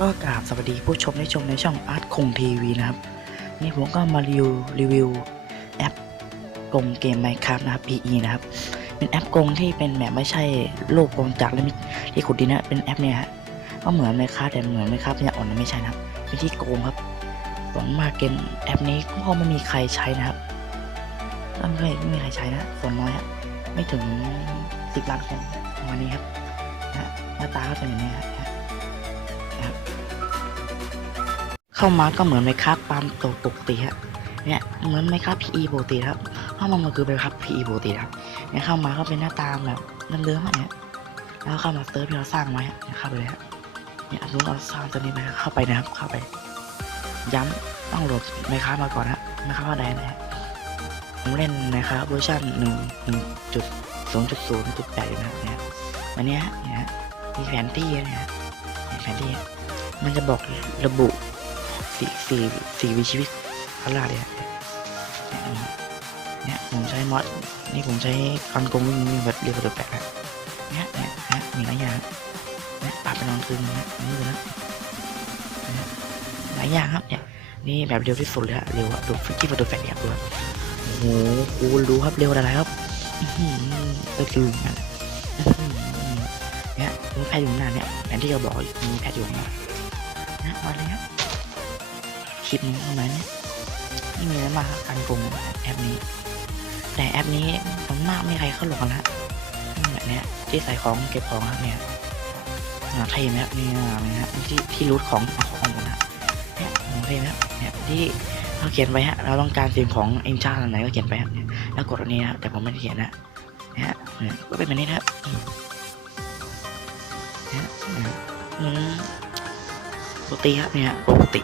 ก็กราบสวัสดีผู้ชมที่ชมในช่องอาร์ตคงทีวีนะครับ นี่ผมก็มารีวิวรีวิวแอปกงเกม Minecraft นะครับ PE นะครับ เป็นแอปกงที่เป็นแบบไม่ใช่โลกกงจากและมิที่ขุดดินนะเป็นแอปเนี่ยฮะก็เหมือน Minecraft แต่เหมือน Minecraft เนี่ยอ่อนไม่ใช่นะครับเป็นที่โกงครับส่วนมากเกมแอปนี้ก็ไม่มีใครใช้นะครับก็ไม่ไม่มีใครใช้นะส่วนน้อยฮะไม่ถึงสิบล้านคนประมาณนี้ครับฮะหน้าตาก็เป็นอย่างนี้ฮะ เข้ามาก็เหมือนไมครับปามตัวปกติฮะเนี่ยเหมือนไมครับ PE ปกติครับเข้ามามันคือไมครับ PE ปกติครับเนี่ยเข้ามาก็เป็นหน้าตาแบบเลื่อมๆอะเนี่ยแล้วเข้ามาเซิร์ฟที่เราสร้างไว้เนี่ยเข้าไปเลยฮะเนี่ยสมมติเราสร้างตัวนี้ไปเข้าไปนะครับเข้าไป ย้ำต้องโหลดไมครับมาก่อนฮะไมครับว่าใดนะฮะผมเล่นนะครับเวอร์ชันหนึ่งหนึ่งจุดศูนย์จุดศูนย์จุดแปดอยู่นะครับเนี่ยวันนี้ฮะเนี่ยฮะมีแผนที่เนี่ยฮะแผนที่มันจะบอกระบุ สี่สี่สี่วิชีวิตพระราเลยอะเนี่ยผมใช้มอดนี่ผมใช้ฟันกงวิ่งวิ่งแบบเรียกว่าตัวแปลกเนี่ยเนี่ยเนี่ยมีหลายอย่างเนี่ยปรับไปนอนคืนเนี่ยนี่เลยนะเนี่ยหลายอย่างครับเนี่ยนี่แบบเร็วที่สุดเลยอะเร็วอะดูฟิกกี้ประตูแฟลชเนี่ยดูโอ้โหกูรู้ครับเร็วอะไรครับเออก็คืออย่างนั้นอื้อหือเนี่ยมีแพทย์อยู่หน้าเนี่ยแผนที่เราบอกมีแพทย์อยู่หน้านะมาเลยครับ คลิปนี้ประมานี้ไม่มีอะไรมากครับการโกงแอปนี้ แต่แอปนี้มันมากไม่มีใครเข้าหลงกันละแบบนี้ที่ใส่ของเก็บของครับเนี่ยอ่าเท่ไหมครับเนี่ยนะฮะที่ที่รูทของของหมนะเนี่ยผมเท่ไหมครับเนี่ยที่เราเขียนไว้ฮะเราต้องการสิ่งของเอ็นชาร์ไหนก็เขียนไปครับเนี่ยแล้วกดอันนี้นะแต่ผมไม่ได้เขียนนะนะฮะเนี่ยก็เป็นแบบนี้นะครับเนี่ยอืมปกติครับเนี่ยปกติ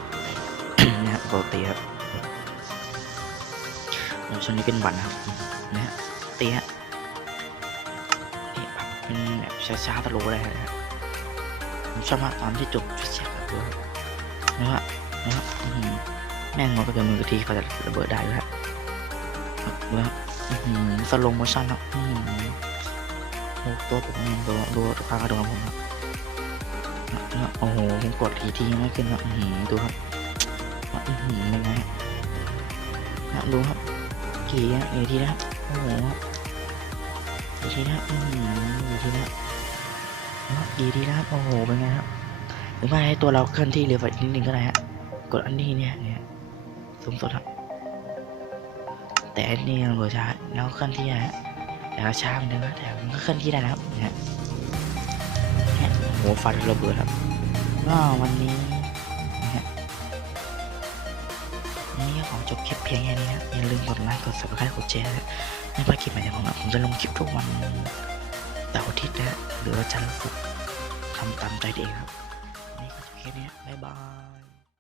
ปกติครับวช่วงนี้เป็นหวันนะครับนะฮะปกติฮะนี่ปรับเป็นแบบช้าๆตะโลเลยนะฮะผมชอบมากตอนที่จบชุดเสียงแบบด้วยนะฮะนะฮะแม่งมันก็เกิดมือทีเขาจะระเบิดได้ด้วยฮะดูครับอื้อหือสโลโมชั่นครับอื้อหือดูตัวผมเองดูดูตัวข้ากระดูกของผมครับโอ้โหผมกดทีทีไม่ขึ้นครับดูครับ อื้อหือเป็นไงฮะดูครับกี่อะกี่ทีนะครับโอ้โหกี่ทีนะครับอืมกี่ทีนะครับนะครับกี่ทีนะครับโอ้โหเป็นไงครับหรือว่าให้ตัวเราเคลื่อนที่เร็วกว่าอีกนิดนึงก็ได้ฮะกดอันนี้เนี่ยเนี่ยสูงสุดครับแต่อันนี้มันเบอร์ช้าแล้วเคลื่อนที่นะฮะแต่ก็ช้าเหมือนเดิมนะแต่มันก็เคลื่อนที่ได้นะครับเนี่ยเนี่ยโอ้โหฟันระเบิดครับก็วันนี้ นี้ขอจบคลิปเพียงแค่นี้นะอย่าลืมกดไลค์กด subscribe กดแชร์นะไม่พลาดคลิปใหม่ของผมนะผมจะลงคลิปทุกวันเสาร์อาทิตย์นะหรือว่าจันทร์ศุกร์ทำตามใจเองครับนี่ก็แค่นี้บ๊ายบาย